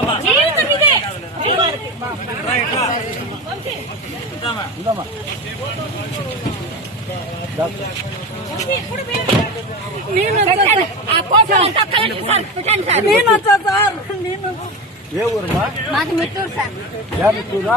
మిత్రుడు సార్ మిత్రుడా